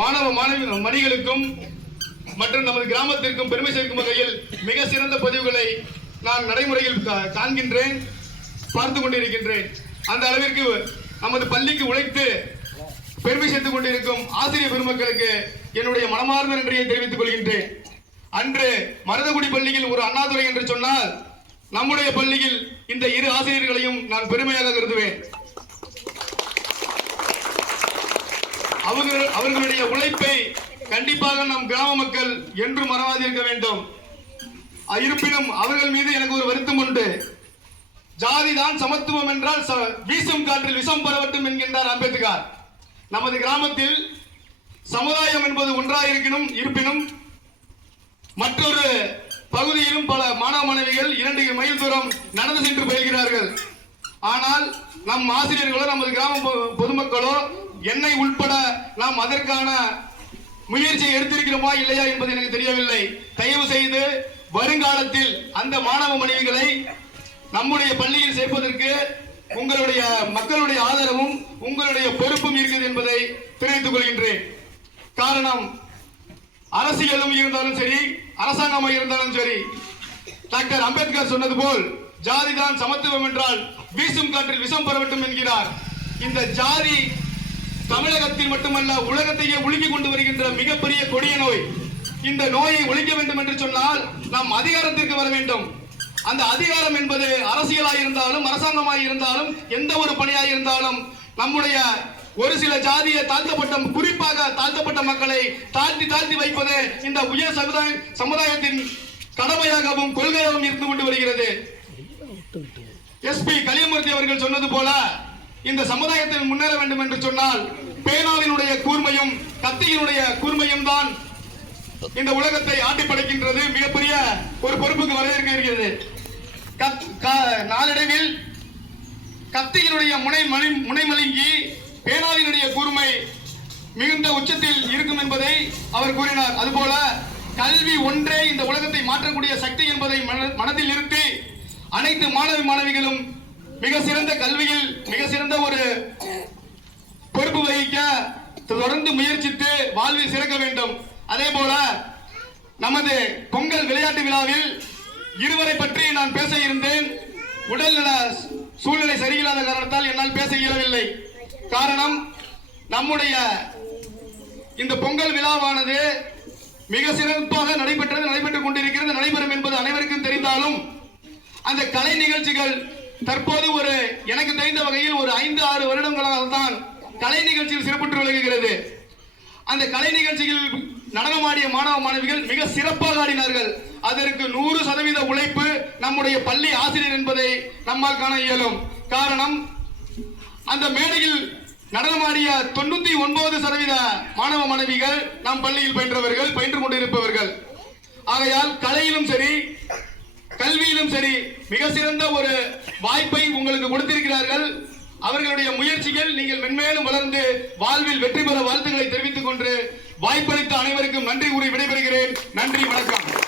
மாணவ மாணவி மணிகளுக்கும் மற்றும் நமது கிராமத்திற்கும் பெருமை சேர்க்கும் வகையில் மிக சிறந்த பதிவுகளை நான் நடைமுறையில் காண்கின்றேன், பார்த்து கொண்டிருக்கின்றேன். அந்த அளவிற்கு நமது பள்ளிக்கு உழைத்து பெருமை சேர்த்துக் கொண்டிருக்கும் ஆசிரியர் பெருமக்களுக்கு என்னுடைய மனமார்ந்த நன்றியை தெரிவித்துக் கொள்கின்றேன். அன்று மருதகுடி பள்ளியில் ஒரு அண்ணாதுரை என்று சொன்னால் நம்முடைய பள்ளியில் இந்த இரு ஆசிரியர்களையும் நான் பெருமையாக கருதுவேன். அவர்களுடைய உழைப்பை கண்டிப்பாக நம் கிராம மக்கள் என்றும் மறவாதிருக்க வேண்டும். இருப்பினும் அவர்கள் மீது எனக்கு ஒரு வருத்தம் உண்டு. ஜாதிதான் சமத்துவம் என்றால் வீசும் காற்றில் விஷம் பரவட்டும் என்கின்றார் அம்பேத்கர். நமது கிராமத்தில் சமுதாயம் என்பது ஒன்றாக இருப்பினும் மற்றொரு பகுதியிலும் பல மாணவ மாணவிகள் 2 மைல் தூரம் நடந்து சென்று பயில்கிறார்கள். ஆனால் நம் ஆசிரியர்களோ நமது கிராம பொதுமக்களோ என்னை உள்பட நாம் அதற்கான முயற்சியை எடுத்திருக்கிறோமா இல்லையா என்பது எனக்கு தெரியவில்லை. தயவு செய்து வருங்காலத்தில் அந்த மாணவ மாணவிகளை நம்முடைய பள்ளியில் சேர்ப்பதற்கு உங்களுடைய மக்களுடைய ஆதரவும் உங்களுடைய பொறுப்பும் இருக்குது என்பதை தெரிவித்துக் கொள்கின்றேன். காரணம், அரசியலும் இருந்தாலும் சரி, அரசாங்கமாக இருந்தாலும் சரி, டாக்டர் அம்பேத்கர் சொன்னது போல் ஜாதிதான் சமத்துவம் என்றால் வீசும் காற்றில் விஷம் பரவட்டும் என்கிறார். இந்த ஜாதி தமிழகத்தில் மட்டுமல்ல உலகத்தையே ஒழுங்கி கொண்டு வருகின்ற மிகப்பெரிய கொடிய நோய். இந்த நோயை ஒழிக்க வேண்டும் என்று சொன்னால் நாம் அதிகாரத்திற்கு வர வேண்டும். அந்த அதிகாரம் என்பது அரசியலாக இருந்தாலும் அரசாங்கமாக இருந்தாலும் எந்த ஒரு பணியாக இருந்தாலும் நம்முடைய ஒரு சில ஜாதிய தாழ்த்தப்பட்ட, குறிப்பாக தாழ்த்தப்பட்ட மக்களை தாழ்த்தி வைப்பது இந்த உயர் சமுதாயத்தின் கடமையாகவும் கொள்கையாகவும் இருந்து கொண்டு வருகிறது. எஸ்பி கலியமூர்த்தி அவர்கள் சொன்னது போல இந்த சமுதாயத்தில் முன்னேற வேண்டும் என்று சொன்னால் பேனாவினுடைய கூர்மையும் கத்தியினுடைய கூர்மையும் தான் இந்த உலகத்தை ஆட்டி படைக்கின்றது. மிகப்பெரிய ஒரு பொறுப்புக்கு வரவேற்க இருக்கிறது. நாளடைவில் கத்தியினுடைய முனை மழுங்கி பேனாவினுடைய கூர்மை மிகுந்த உச்சத்தில் இருக்கும் என்பதை அவர் கூறினார். அதுபோல கல்வி ஒன்றே இந்த உலகத்தை மாற்றக்கூடிய சக்தி என்பதை மனதில் நிறுத்தி அனைத்து மாணவ மாணவிகளும் மிக சிறந்த கல்வியில் மிக சிறந்த ஒரு பொறுப்பு வகிக்க தொடர்ந்து முயற்சித்து வாழ்வில் சிறக்க வேண்டும். அதே போல நமது பொங்கல் விளையாட்டு விழாவில் இருவரை பற்றி நான் பேச இருந்தேன். உடல்நல சூழ்நிலை சரியில்லாத காரணத்தால் என்னால் பேச இயலவில்லை. காரணம், நம்முடைய இந்த பொங்கல் விழாவானது மிக சிறப்பாக நடைபெற்றுக் கொண்டிருக்கிறது, நடைபெறும் என்பது அனைவருக்கும் தெரிந்தாலும் அந்த கலை நிகழ்ச்சிகள் தற்போது எனக்கு தெரிந்த வகையில் ஒரு 5-6 வருடங்களாக தான் கலை நிகழ்ச்சியில் சிறப்புற்று விளங்குகிறது. அந்த கலை நிகழ்ச்சியில் நடனமாடிய மாணவ மாணவிகள் மிக சிறப்பாக ஆடினார்கள். அதற்கு 100% உழைப்பு நம்முடைய பள்ளி ஆசிரியர் என்பதை நம்மால் காண இயலும். காரணம், அந்த மேடையில் நடனமாடிய 99% மாணவ மாணவிகள் நம் பள்ளியில் பயின்று கொண்டிருப்பவர்கள். ஆகையால் கலையிலும் சரி கல்வியிலும் சரி மிக சிறந்த ஒரு வாய்ப்பை உங்களுக்கு கொடுத்திருக்கிறார்கள். அவர்களுடைய முயற்சிகள் நீங்கள் மென்மேலும் வளர்ந்து வாழ்வில் வெற்றி பெற வாழ்த்துக்களை தெரிவித்துக் கொண்டு வாய்ப்பளித்த அனைவருக்கும் நன்றி கூறி விடைபெறுகிறேன். நன்றி, வணக்கம்.